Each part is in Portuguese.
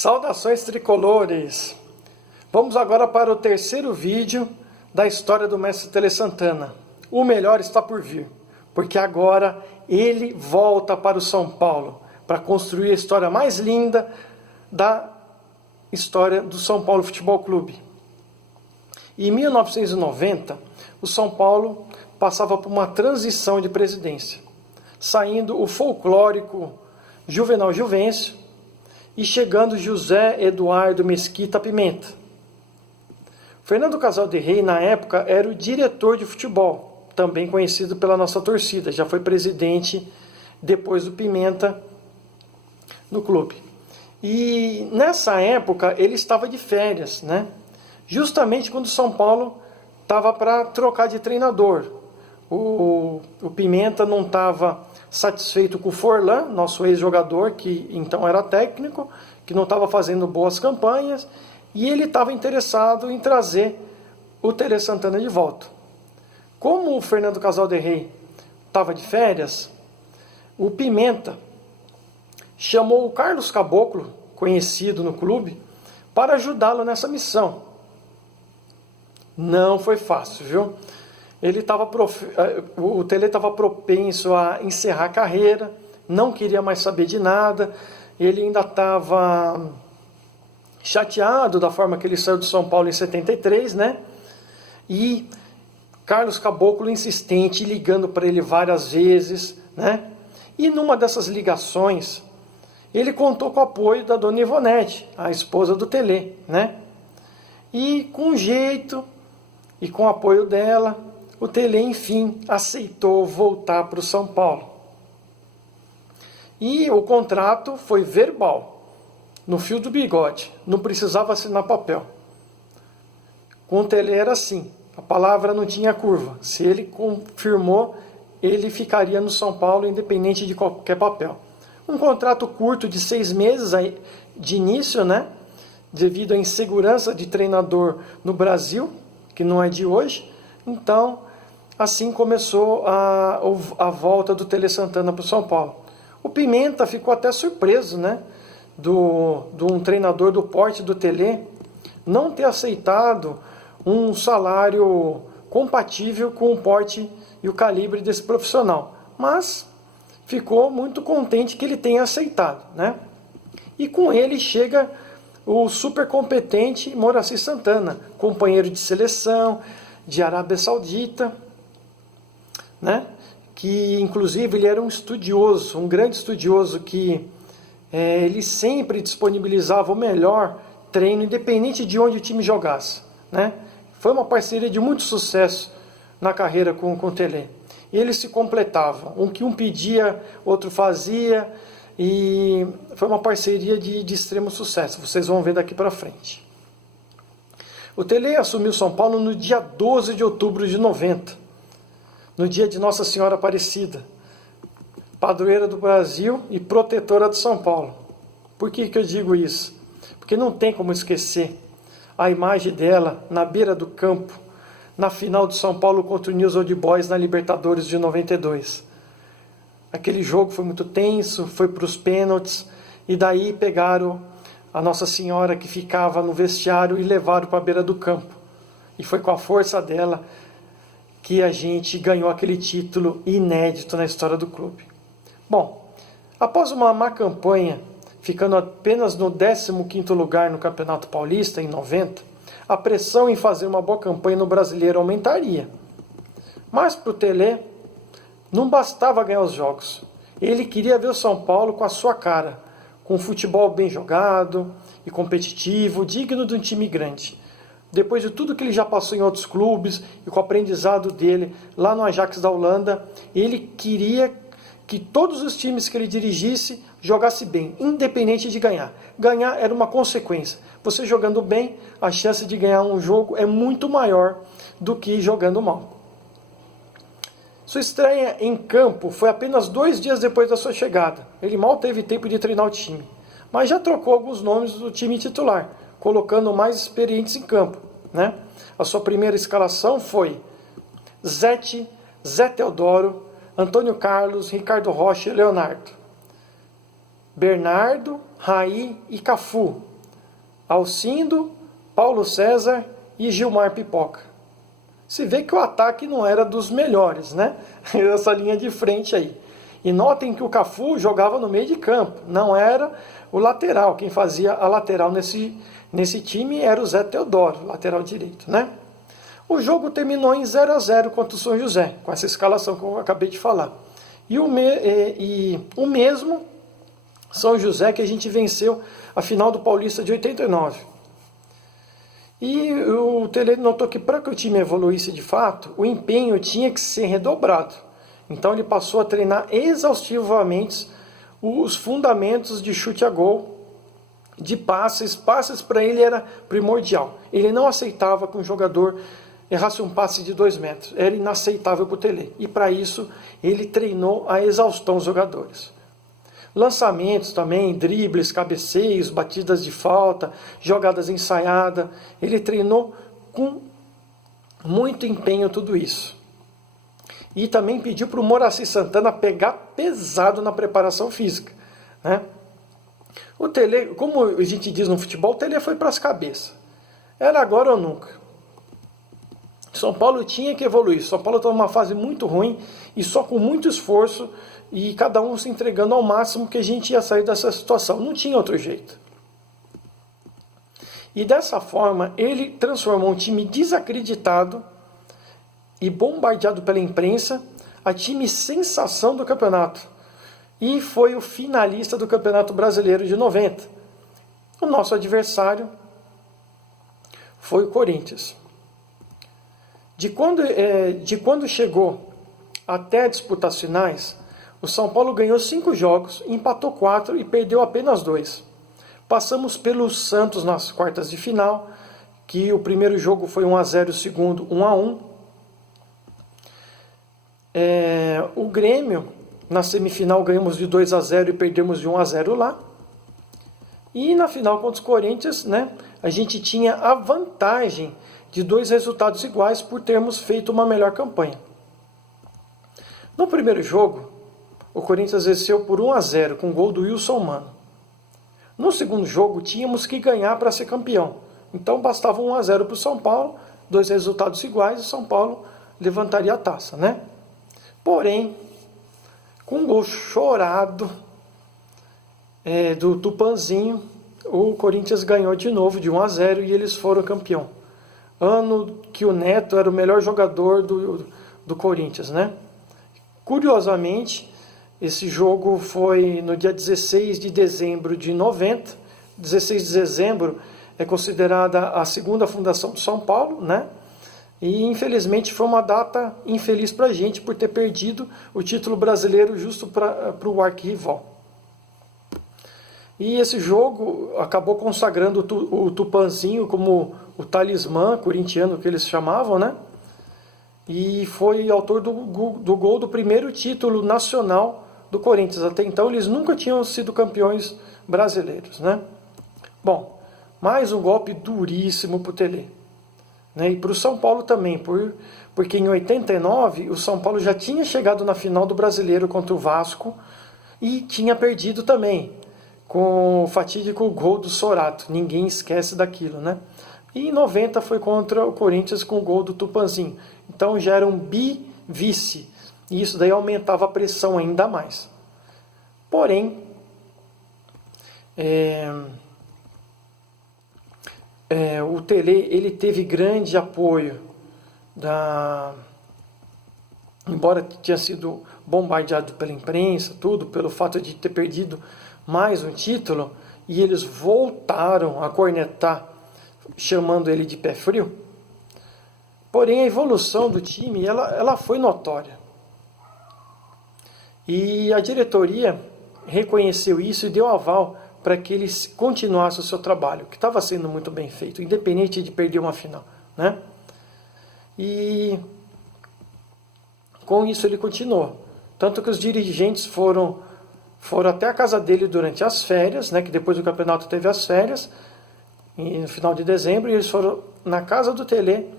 Saudações tricolores! Vamos agora para o terceiro vídeo da história do mestre Tele Santana. O melhor está por vir, porque agora ele volta para o São Paulo para construir a história mais linda da história do São Paulo Futebol Clube. Em 1990, o São Paulo passava por uma transição de presidência, saindo o folclórico Juvenal Juvencio e chegando José Eduardo Mesquita Pimenta. Fernando Casal de Rey, na época, era o diretor de futebol, também conhecido pela nossa torcida, já foi presidente depois do Pimenta no clube. E nessa época ele estava de férias, né? Justamente quando o São Paulo estava para trocar de treinador. O Pimenta não estava satisfeito com o Forlan, nosso ex-jogador, que então era técnico, que não estava fazendo boas campanhas, e ele estava interessado em trazer o Tele Santana de volta. Como o Fernando Casal de Rey estava de férias, o Pimenta chamou o Carlos Caboclo, conhecido no clube, para ajudá-lo nessa missão. Não foi fácil, viu? O Tele estava propenso a encerrar a carreira, não queria mais saber de nada, ele ainda estava chateado da forma que ele saiu do São Paulo em 73, né? E Carlos Caboclo insistente, ligando para ele várias vezes, né? E numa dessas ligações, ele contou com o apoio da dona Ivonete, a esposa do Tele, né? E com jeito e com o apoio dela, o Tele, enfim, aceitou voltar para o São Paulo. E o contrato foi verbal, no fio do bigode, não precisava assinar papel. Com o Tele era assim, a palavra não tinha curva. Se ele confirmou, ele ficaria no São Paulo independente de qualquer papel. Um contrato curto de 6 meses de início, né? Devido à insegurança de treinador no Brasil, que não é de hoje. Então, assim começou a volta do Tele Santana para o São Paulo. O Pimenta ficou até surpreso, né? De um treinador do porte do Tele não ter aceitado um salário compatível com o porte e o calibre desse profissional. Mas ficou muito contente que ele tenha aceitado, né? E com ele chega o super competente Moraci Santana, companheiro de seleção de Arábia Saudita, né? Que inclusive ele era um estudioso, um grande estudioso, que ele sempre disponibilizava o melhor treino, independente de onde o time jogasse, né? Foi uma parceria de muito sucesso na carreira com o Tele. E eles se completavam, um que um pedia, outro fazia, e foi uma parceria de extremo sucesso, vocês vão ver daqui para frente. O Tele assumiu São Paulo no dia 12 de outubro de 90, no dia de Nossa Senhora Aparecida, padroeira do Brasil e protetora de São Paulo. Por que eu digo isso? Porque não tem como esquecer a imagem dela na beira do campo, na final do São Paulo contra o News Old Boys na Libertadores de 92. Aquele jogo foi muito tenso, foi para os pênaltis, e daí pegaram a Nossa Senhora que ficava no vestiário e levaram para a beira do campo. E foi com a força dela que a gente ganhou aquele título inédito na história do clube. Bom, após uma má campanha, ficando apenas no 15º lugar no Campeonato Paulista em 90, a pressão em fazer uma boa campanha no Brasileiro aumentaria. Mas para o Tele não bastava ganhar os jogos. Ele queria ver o São Paulo com a sua cara, com um futebol bem jogado e competitivo, digno de um time grande. Depois de tudo que ele já passou em outros clubes e com o aprendizado dele lá no Ajax da Holanda, ele queria que todos os times que ele dirigisse jogasse bem, independente de ganhar. Ganhar era uma consequência. Você jogando bem, a chance de ganhar um jogo é muito maior do que jogando mal. Sua estreia em campo foi apenas 2 dias depois da sua chegada. Ele mal teve tempo de treinar o time, mas já trocou alguns nomes do time titular, colocando mais experientes em campo, né? A sua primeira escalação foi Zete, Zé Teodoro, Antônio Carlos, Ricardo Rocha e Leonardo. Bernardo, Raí e Cafu, Alcindo, Paulo César e Gilmar Pipoca. Se vê que o ataque não era dos melhores, né? Essa linha de frente aí. E notem que o Cafu jogava no meio de campo, não era o lateral. Quem fazia a lateral nesse time era o Zé Teodoro, lateral direito, né? O jogo terminou em 0-0 contra o São José, com essa escalação que eu acabei de falar. E o mesmo São José que a gente venceu a final do Paulista de 89. E o Tele notou que para que o time evoluísse de fato, o empenho tinha que ser redobrado. Então ele passou a treinar exaustivamente os fundamentos de chute a gol, de passes. Passes para ele era primordial. Ele não aceitava que um jogador errasse um passe de 2 metros. Era inaceitável para o Tele. E para isso ele treinou a exaustão os jogadores. Lançamentos também, dribles, cabeceios, batidas de falta, jogadas ensaiadas. Ele treinou com muito empenho tudo isso. E também pediu para o Moraci Santana pegar pesado na preparação física, né? O Tele, como a gente diz no futebol, o Tele foi para as cabeças. Era agora ou nunca. São Paulo tinha que evoluir. São Paulo estava numa fase muito ruim e só com muito esforço e cada um se entregando ao máximo que a gente ia sair dessa situação. Não tinha outro jeito. E dessa forma, ele transformou um time desacreditado e bombardeado pela imprensa a time sensação do campeonato. E foi o finalista do Campeonato Brasileiro de 90. O nosso adversário foi o Corinthians. De quando chegou até disputar as finais, o São Paulo ganhou 5 jogos, empatou 4 e perdeu apenas 2. Passamos pelo Santos nas quartas de final, que o primeiro jogo foi 1-0 e o segundo 1-1. O Grêmio, na semifinal, ganhamos de 2-0 e perdemos de 1-0 lá. E na final contra os Corinthians, né, a gente tinha a vantagem de 2 resultados iguais por termos feito uma melhor campanha. No primeiro jogo, o Corinthians venceu por 1-0 com o gol do Wilson Mano. No segundo jogo, tínhamos que ganhar para ser campeão. Então bastava 1-0 para o São Paulo, 2 resultados iguais e o São Paulo levantaria a taça, né? Porém, com um gol chorado do Tupanzinho, o Corinthians ganhou de novo de 1-0 e eles foram campeão. Ano que o Neto era o melhor jogador do Corinthians, né? Curiosamente, esse jogo foi no dia 16 de dezembro de 90. 16 de dezembro é considerada a segunda fundação de São Paulo, né? E infelizmente foi uma data infeliz para a gente por ter perdido o título brasileiro justo para o arquirrival. E esse jogo acabou consagrando o Tupanzinho como o talismã corintiano que eles chamavam, né? E foi autor do gol do primeiro título nacional do Corinthians. Até então eles nunca tinham sido campeões brasileiros, né? Bom, mais um golpe duríssimo para o Tele. Né? E para o São Paulo também, porque em 89 o São Paulo já tinha chegado na final do Brasileiro contra o Vasco e tinha perdido também, com o fatídico gol do Sorato. Ninguém esquece daquilo, né? E em 90 foi contra o Corinthians com o gol do Tupanzinho. Então já era um bi-vice. E isso daí aumentava a pressão ainda mais. Porém, o Tele ele teve grande apoio embora tinha sido bombardeado pela imprensa, tudo, pelo fato de ter perdido mais um título, e eles voltaram a cornetar, chamando ele de pé frio. Porém, a evolução do time ela foi notória. E a diretoria reconheceu isso e deu aval para que ele continuasse o seu trabalho, que estava sendo muito bem feito, independente de perder uma final, né? E com isso ele continuou. Tanto que os dirigentes foram até a casa dele durante as férias, né, que depois do campeonato teve as férias, no final de dezembro, e eles foram na casa do Tele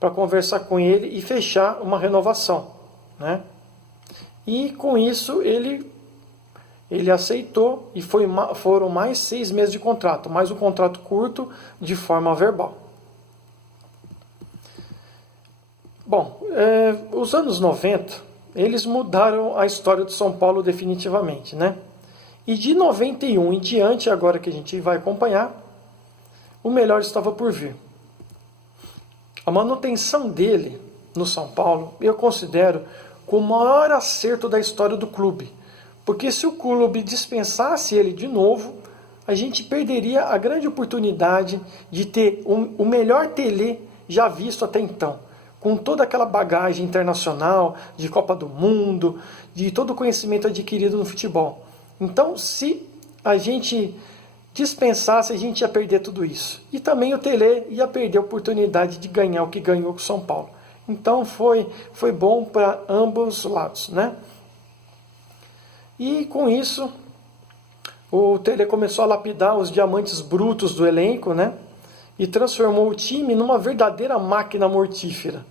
para conversar com ele e fechar uma renovação, né? E com isso ele Ele aceitou e foram mais 6 meses de contrato, mais um contrato curto de forma verbal. Bom, os anos 90, eles mudaram a história do São Paulo definitivamente, né? E de 91 em diante, agora que a gente vai acompanhar, o melhor estava por vir. A manutenção dele no São Paulo, eu considero como o maior acerto da história do clube. Porque se o clube dispensasse ele de novo, a gente perderia a grande oportunidade de ter o melhor Tele já visto até então. Com toda aquela bagagem internacional, de Copa do Mundo, de todo o conhecimento adquirido no futebol. Então, se a gente dispensasse, a gente ia perder tudo isso. E também o Tele ia perder a oportunidade de ganhar o que ganhou com o São Paulo. Então foi bom para ambos lados, né? E com isso, o Tele começou a lapidar os diamantes brutos do elenco, né? E transformou o time numa verdadeira máquina mortífera.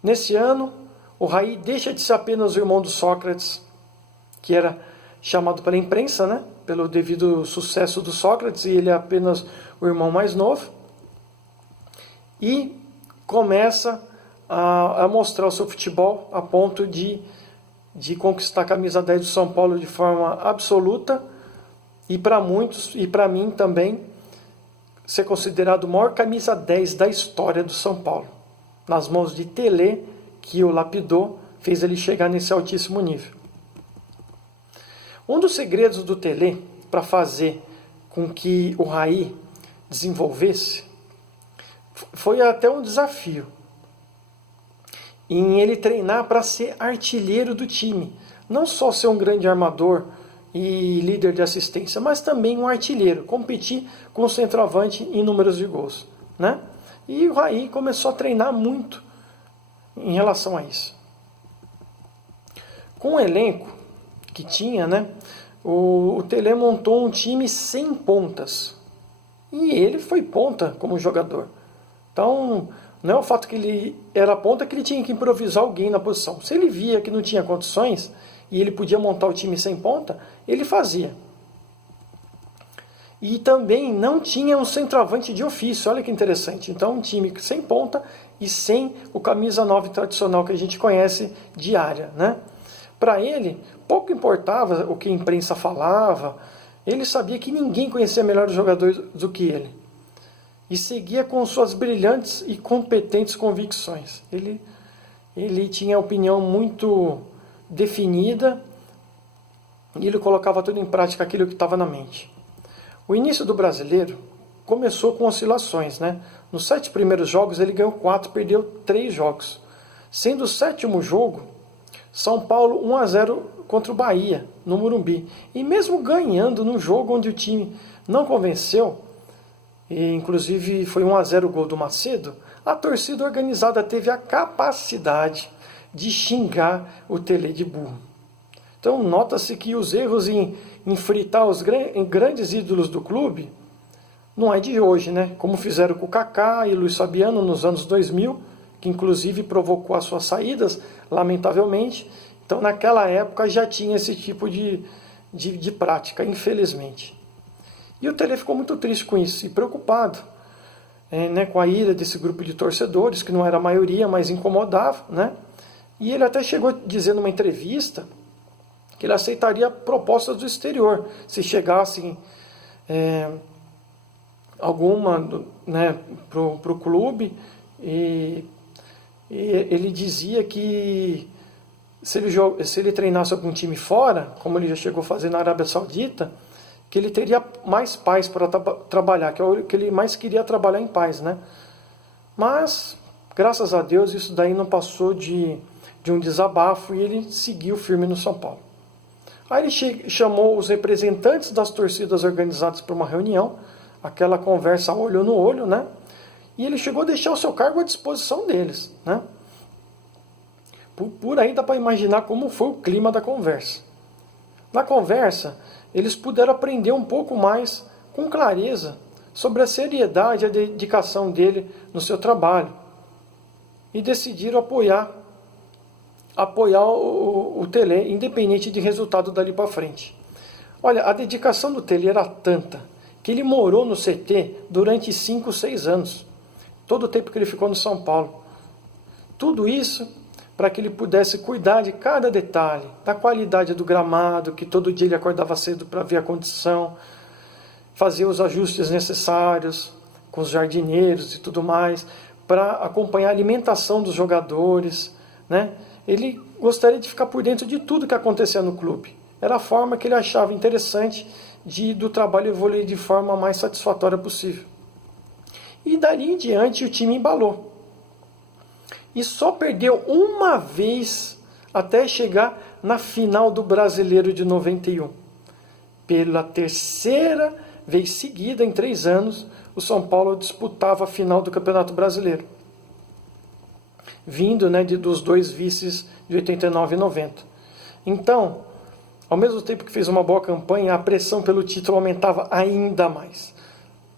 Nesse ano, o Raí deixa de ser apenas o irmão do Sócrates, que era chamado pela imprensa, né? Pelo devido sucesso do Sócrates, e ele é apenas o irmão mais novo. E começa a mostrar o seu futebol a ponto de conquistar a camisa 10 do São Paulo de forma absoluta, e para muitos, e para mim também, ser considerado o maior camisa 10 da história do São Paulo. Nas mãos de Tele, que o lapidou, fez ele chegar nesse altíssimo nível. Um dos segredos do Tele para fazer com que o Raí desenvolvesse foi até um desafio em ele treinar para ser artilheiro do time. Não só ser um grande armador e líder de assistência, mas também um artilheiro, competir com o centroavante em números de gols, né? E o Raí começou a treinar muito em relação a isso. Com o elenco que tinha, né, o Tele montou um time sem pontas. E ele foi ponta como jogador. Então, não é o fato que ele era ponta que ele tinha que improvisar alguém na posição. Se ele via que não tinha condições e ele podia montar o time sem ponta, ele fazia. E também não tinha um centroavante de ofício, olha que interessante. Então, um time sem ponta e sem o camisa 9 tradicional que a gente conhece de área, né? Para ele, pouco importava o que a imprensa falava, ele sabia que ninguém conhecia melhor os jogadores do que ele. E seguia com suas brilhantes e competentes convicções. Ele tinha a opinião muito definida e ele colocava tudo em prática aquilo que estava na mente. O início do Brasileiro começou com oscilações, né? Nos 7 primeiros jogos ele ganhou 4, perdeu 3 jogos. Sendo o 7º jogo, São Paulo 1-0 contra o Bahia, no Morumbi. E mesmo ganhando no jogo onde o time não convenceu, e inclusive foi 1-0 o gol do Macedo, a torcida organizada teve a capacidade de xingar o Tele de burro. Então nota-se que os erros em fritar os grandes ídolos do clube não é de hoje, né? Como fizeram com o Kaká e Luiz Fabiano nos anos 2000, que inclusive provocou as suas saídas, lamentavelmente. Então naquela época já tinha esse tipo de prática, infelizmente. E o Tele ficou muito triste com isso e preocupado, né, com a ira desse grupo de torcedores, que não era a maioria, mas incomodava, né? E ele até chegou a dizer numa entrevista que ele aceitaria propostas do exterior, se chegassem alguma, né, para o clube, e ele dizia que se ele treinasse algum time fora, como ele já chegou a fazer na Arábia Saudita, que ele teria mais paz para trabalhar, que é o que ele mais queria, trabalhar em paz, né? Mas, graças a Deus, isso daí não passou de um desabafo e ele seguiu firme no São Paulo. Aí ele chamou os representantes das torcidas organizadas para uma reunião, aquela conversa olho no olho, né? E ele chegou a deixar o seu cargo à disposição deles, né? Por aí dá para imaginar como foi o clima da conversa. Na conversa, eles puderam aprender um pouco mais, com clareza, sobre a seriedade e a dedicação dele no seu trabalho. E decidiram apoiar o Tele, independente de resultado dali para frente. Olha, a dedicação do Tele era tanta que ele morou no CT durante 5, 6 anos. Todo o tempo que ele ficou no São Paulo. Tudo isso para que ele pudesse cuidar de cada detalhe, da qualidade do gramado, que todo dia ele acordava cedo para ver a condição, fazer os ajustes necessários com os jardineiros e tudo mais, para acompanhar a alimentação dos jogadores, né? Ele gostaria de ficar por dentro de tudo que acontecia no clube. Era a forma que ele achava interessante do trabalho evoluir de forma mais satisfatória possível. E dali em diante o time embalou. E só perdeu uma vez até chegar na final do Brasileiro de 91. Pela terceira vez seguida, em 3 anos, o São Paulo disputava a final do Campeonato Brasileiro. Vindo, né, dos 2 vices de 89 e 90. Então, ao mesmo tempo que fez uma boa campanha, a pressão pelo título aumentava ainda mais.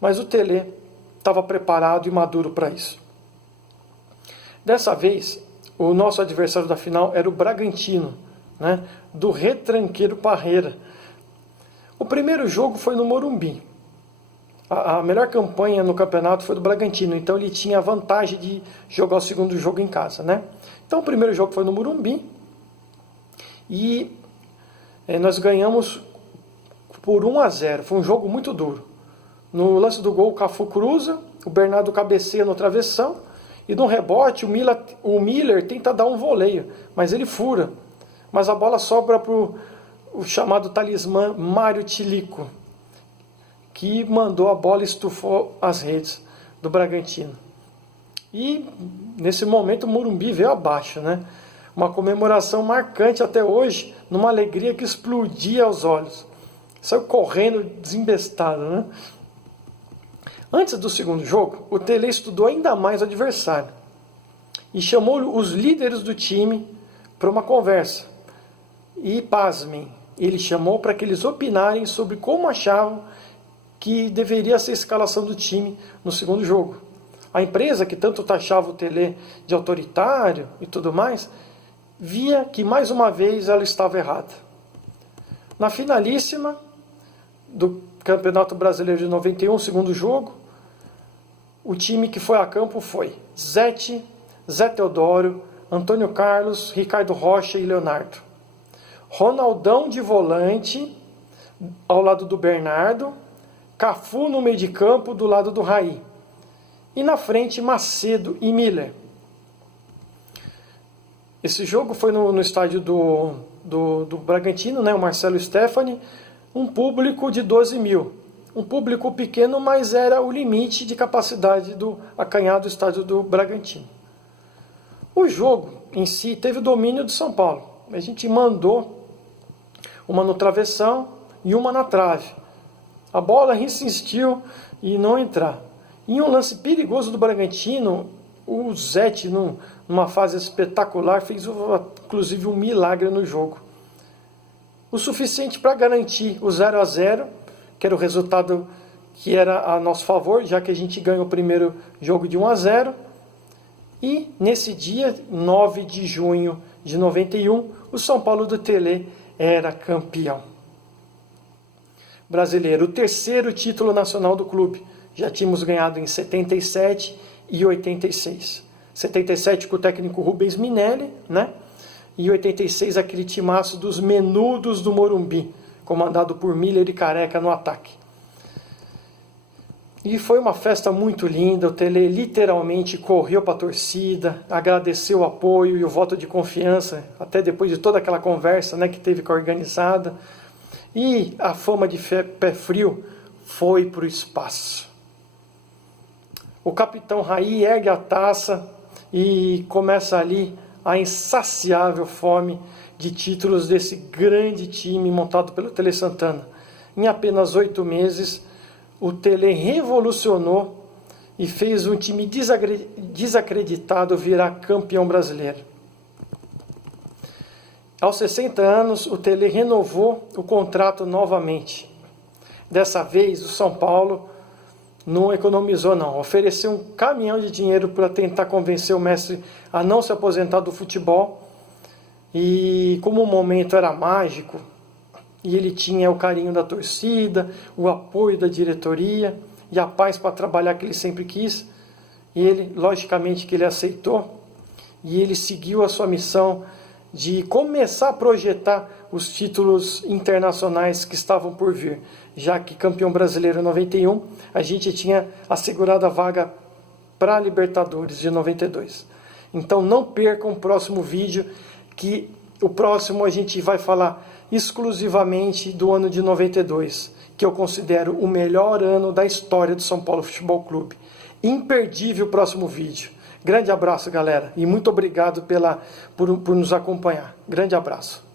Mas o Tele estava preparado e maduro para isso. Dessa vez, o nosso adversário da final era o Bragantino, né, do retranqueiro Parreira. O primeiro jogo foi no Morumbi. A melhor campanha no campeonato foi do Bragantino, então ele tinha a vantagem de jogar o segundo jogo em casa, né? Então o primeiro jogo foi no Morumbi e nós ganhamos por 1-0. Foi um jogo muito duro. No lance do gol, o Cafu cruza, o Bernardo cabeceia no travessão e no rebote o Miller tenta dar um voleio, mas ele fura. Mas a bola sobra para o chamado talismã Mário Tilico, que mandou a bola e estufou as redes do Bragantino. E nesse momento o Morumbi veio abaixo, né? Uma comemoração marcante até hoje, numa alegria que explodia aos olhos. Saiu correndo desembestado, né? Antes do segundo jogo, o Tele estudou ainda mais o adversário e chamou os líderes do time para uma conversa. E, pasmem, ele chamou para que eles opinarem sobre como achavam que deveria ser a escalação do time no segundo jogo. A empresa, que tanto taxava o Tele de autoritário e tudo mais, via que mais uma vez ela estava errada. Na finalíssima do Campeonato Brasileiro de 91, segundo jogo, o time que foi a campo foi Zete, Zé Teodoro, Antônio Carlos, Ricardo Rocha e Leonardo. Ronaldão de volante, ao lado do Bernardo, Cafu no meio de campo, do lado do Raí. E na frente, Macedo e Miller. Esse jogo foi no estádio do Bragantino, né, o Marcelo Stefani, um público de 12 mil. Um público pequeno, mas era o limite de capacidade do acanhado estádio do Bragantino. O jogo em si teve o domínio do São Paulo. A gente mandou uma no travessão e uma na trave. A bola insistiu em não entrar. Em um lance perigoso do Bragantino, o Zete, numa fase espetacular, fez inclusive um milagre no jogo. O suficiente para garantir o 0-0, que era o resultado que era a nosso favor, já que a gente ganhou o primeiro jogo de 1-0. E nesse dia, 9 de junho de 91, o São Paulo do Tele era campeão brasileiro, o terceiro título nacional do clube. Já tínhamos ganhado em 77 e 86. 77 com o técnico Rubens Minelli, né? E 86 aquele timaço dos menudos do Morumbi, comandado por Miller e Careca no ataque. E foi uma festa muito linda, o Tele literalmente correu para a torcida, agradeceu o apoio e o voto de confiança, até depois de toda aquela conversa, né, que teve com a organizada. E a fama de pé frio foi para o espaço. O capitão Raí ergue a taça e começa ali a insaciável fome de títulos desse grande time montado pelo Tele Santana. Em apenas 8 meses, o Tele revolucionou e fez um time desacreditado virar campeão brasileiro. Aos 60 anos, o Tele renovou o contrato novamente. Dessa vez, o São Paulo não economizou não, ofereceu um caminhão de dinheiro para tentar convencer o mestre a não se aposentar do futebol. E como o momento era mágico, e ele tinha o carinho da torcida, o apoio da diretoria e a paz para trabalhar que ele sempre quis. E ele, logicamente, que ele aceitou e ele seguiu a sua missão de começar a projetar os títulos internacionais que estavam por vir, já que campeão brasileiro em 91, a gente tinha assegurado a vaga para a Libertadores de 92. Então não percam o próximo vídeo, que o próximo a gente vai falar exclusivamente do ano de 92, que eu considero o melhor ano da história do São Paulo Futebol Clube. Imperdível o próximo vídeo. Grande abraço, galera, e muito obrigado por nos acompanhar. Grande abraço.